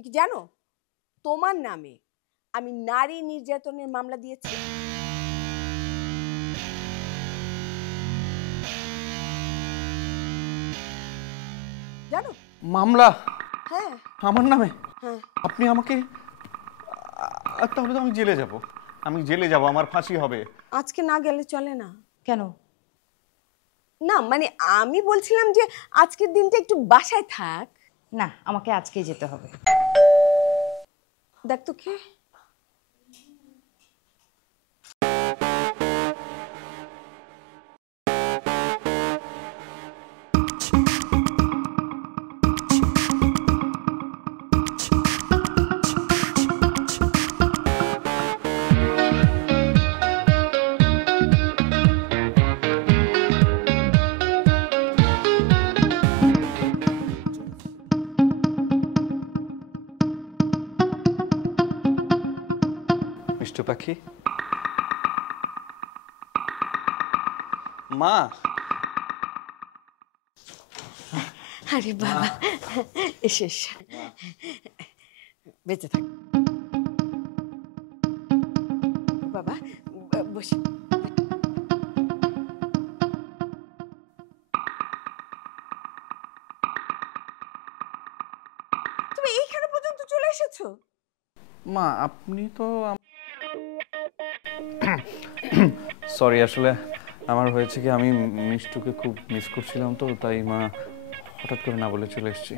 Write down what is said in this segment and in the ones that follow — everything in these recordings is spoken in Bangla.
তুমি কি জানো তোমার নামে আমি নারী নির্যাতনের মামলা দিয়েছি? জানো? মামলা? হ্যাঁ। আমার নামে? হ্যাঁ। আপনি আমাকে, তাহলে তো আমি জেলে যাব। আমার ফাঁসি হবে। আজকে না গেলে চলে না? কেন? না মানে আমি বলছিলাম যে আজকের দিনটা একটু বাসায় থাক। না, আমাকে আজকেই যেতে হবে। দেখ তো কে। মিষ্টু পাখি, মা। আরে বাবা, এসে বেঁচে থাক বাবা, বসে। তুমি এইখানে পর্যন্ত চলে এসেছো? মা আপনি তো সরি, আসলে আমার হয়েছে কি, আমি মিষ্টুকে খুব মিস করছিলাম, তো তাই মা হঠাৎ করে না বলে চলে এসেছি।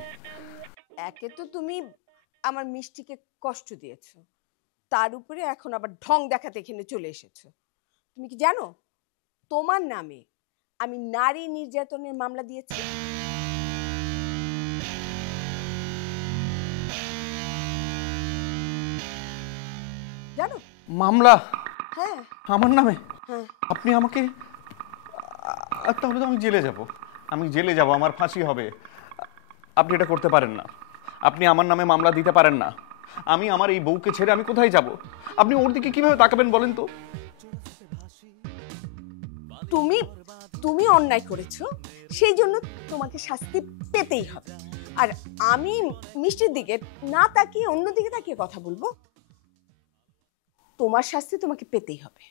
একে তো তুমি আমার মিষ্টিকে কষ্ট দিয়েছো, তার উপরে এখন আবার ঢং দেখাতে এখানে চলে এসেছো। তুমি কি জানো তোমার নামে আমি নারী নির্যাতনের মামলা দিয়েছি? জানো? মামলা? হ্যাঁ। আমার নামে? হ্যাঁ। আপনি আমাকে, তাহলে তো আমি জেলে যাব। আমার ফাঁসি হবে। আপনি এটা করতে পারেন না। আপনি আমার নামে মামলা দিতে পারেন না। আমি আমার এই বউকে ছেড়ে আমি কোথায় যাব? আপনি ওর দিকে কিভাবে তাকাবেন বলেন তো? তুমি তুমি অন্যায় করেছো, সেই জন্য তোমাকে শাস্তি পেতেই হবে। আর আমি মিষ্টির দিকে না তাকিয়ে অন্যদিকে তাকিয়ে কথা বলবো? তোমার শাস্তি তোমাকে পেতেই হবে।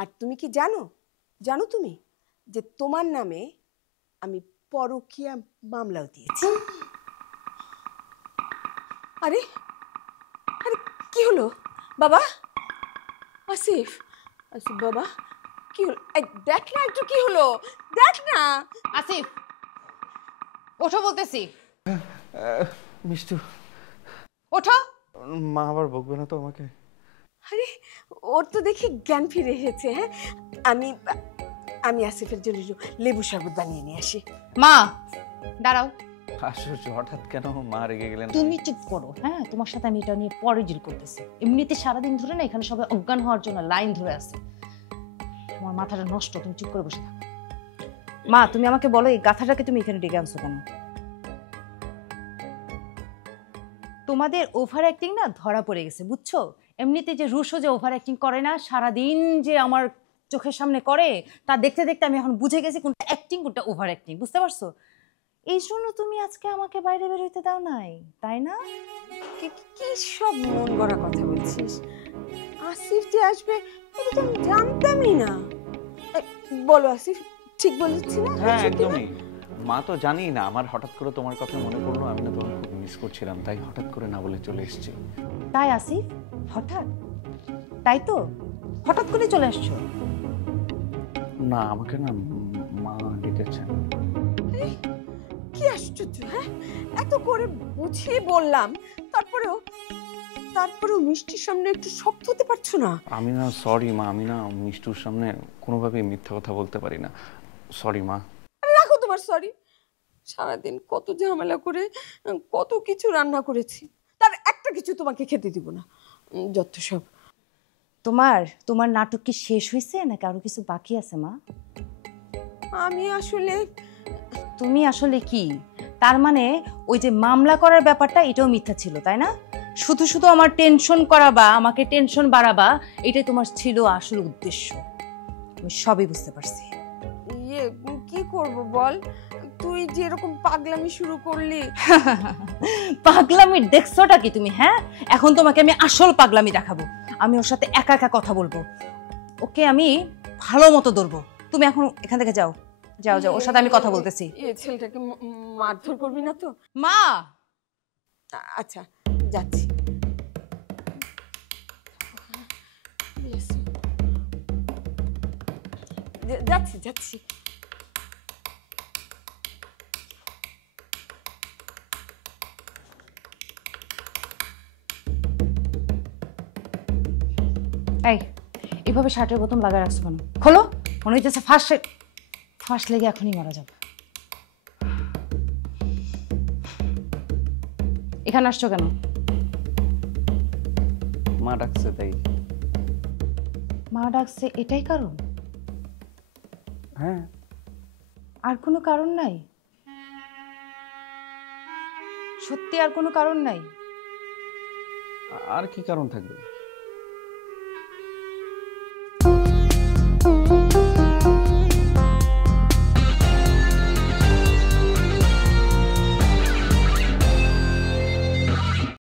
আর তুমি কি জানো তুমি যে তোমার নামে আমি পরকীয়া মামলাও দিয়েছি। আরে আরে কি হলো বাবা? আসিফ, আসিফ বাবা, কি হলো? দেখ না একটু, কি হলো দেখ না। আসিফ, ওঠো বলতেছি। মিষ্টু, ওঠো। মা আবার বকবে না তো আমাকে? আরে ওর তো দেখি জ্ঞান ফিরে এসেছে। হ্যাঁ, আমি আমি আসিফের জন্য লেবু শরবত বানিয়ে নিয়ে আসি। মা দাঁড়াও। আশ্চর্য, হঠাৎ কেন মা রেগে গেলেন? তুমি চুপ করো। হ্যাঁ, তোমার সাথে আমি এটা নিয়ে পরে ডিল করতেছি। এমনিতে সারাদিন ধরে না এখানে সবাই অজ্ঞান হওয়ার জন্য লাইন ধরে আছে। তোমার মাথাটা নষ্ট, তুমি চুপ করে বসে থাকো। মা তুমি আমাকে বলো, এই গাথাটাকে তুমি এখানে ডেকে আনছো কেন? তোমাদের ওভার অ্যাক্টিং না ধরা পড়ে গেছে, বুঝছো? এমনিতে যে রুশো যে ওভার অ্যাক্টিং করে না, সারাদিন যে আমার চোখের সামনে করে, তা দেখতে দেখতে আমি এখন বুঝে গেছি কোনটা অ্যাক্টিং কোনটা ওভার অ্যাক্টিং, বুঝতে পারছো? এই জন্য তুমি আজকে আমাকে বাইরে বের হইতে দাও নাই, তাই না? কি সব মন গড়া কথা বলছিস? আসিফ যে আসবে এটা তো আমি জানতামই না। বলো আসিফ, ঠিক বলেছি না? হ্যাঁ একদমই। মা তো জানি না, আমার হঠাৎ করে তোমার কথা মনে পড়লো। আমি না তোমাকে খুব মিস করছিলাম, তাই হঠাৎ করে না বলে চলে এসেছি। তাই আসিফ? হঠাৎ? তাই তো হঠাৎ করে চলে আসছো? না, আমাকে না মা ডেকেছেন। কি আশ্চর্য! হ্যাঁ, এত করে বুঝিয়ে বললাম, তারপরেও মিষ্টির সামনে একটু শক্ত হতে পারছো না? আমি না, সরি মা, আমি না মিষ্টুর সামনে কোনোভাবেই মিথ্যা কথা বলতে পারি না। সরি মা। রাখো তোমার সরি। সারাদিন কত ঝামেলা করে কত কিছু রান্না করেছি, তার একটা কিছু তোমাকে খেতে দিব না। যত সব। তোমার নাটক কি শেষ হয়েছে নাকি আরো কিছু বাকি আছে মা? তুমি আসলে কি, তার মানে ওই যে মামলা করার ব্যাপারটা এটাও মিথ্যা ছিল, তাই না? শুধু শুধু আমার টেনশন করাবা, আমাকে টেনশন বাড়াবা, এটাই তোমার ছিল আসল উদ্দেশ্য। আমি সবই বুঝতে পারছি। ইয়ে কি করব বল, তুই যেরকম পাগলামি শুরু করলি। পাগলামি দেখছোটা কি তুমি? হ্যাঁ, এখন তোমাকে আমি আসল পাগলামি দেখাবো। আমি ওর সাথে একা একা কথা বলবো, ওকে আমি ভালো মতো ধরবো। তুমি এখন এখান থেকে যাও, যাও যাও, ওর সাথে আমি কথা বলতেছি। ছেলেটাকে মারধর করবি না তো? মা, আচ্ছা যাচ্ছি। যাচ্ছি যাচ্ছি। এই এভাবে শার্টের বোতাম লাগা রাখছো কেন? খোলো, মনে হইতেছে ফার্স্ট লেগে এখনই মারা যাবে। এখানে আসছো কেন? মা ডাকছে তাই। মা ডাকছে এটাই কারণ? হ্যাঁ। আর কোনো কারণ নাই? সত্যি আর কোনো কারণ নাই? আর কি কারণ থাকবে?